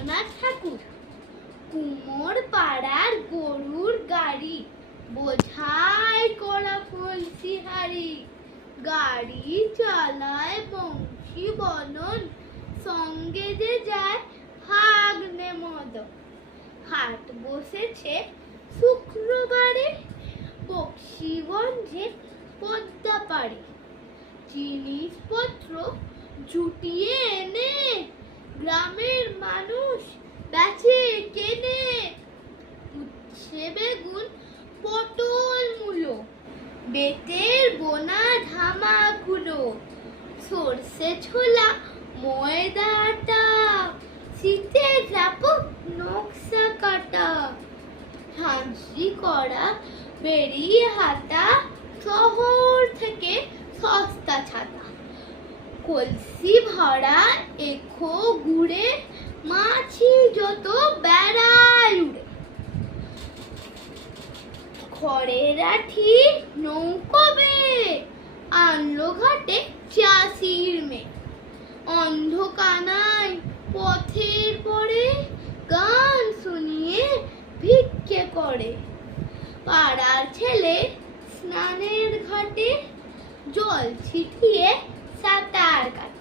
রবীন্দ্রনাথ ঠাকুর। কুমোর পাড়ার গরুর গাড়ি। বোঝাই করা কলসি হাড়ি গাড়ি চালায় বংশী বদন সঙ্গে যে যায় ভাগ্নে মদন হাট বসেছে শুক্রবারে। বক্সিগঞ্জে পদ্মা পাড়ে। জিনিসপত্র জুটিয়ে এনে গ্রামের মানুষ বেচে কেনে উচ্ছে বেগুন পটল মূলো বেতের বোনা ধামাগুলো, সর্ষে ছোলা, ময়দা আটা, শীতের ব্যাপক নকশা কাটা, হাঁসি করা বেরিয়ে হাতা, শহর থেকে সস্তা ছাতা, কলসি এখো গুড়ে যত বেড়ায় উড়ে খড়ের আঠি নৌকবে আনলো ঘাটে চাষির মেয়ে। অন্ধকানায় পথের পরে গান শুনিয়ে ভিক্ষে করে। পাড়ার ছেলে স্নানের ঘাটে জল ছিটিয়ে সাঁতার কাটে।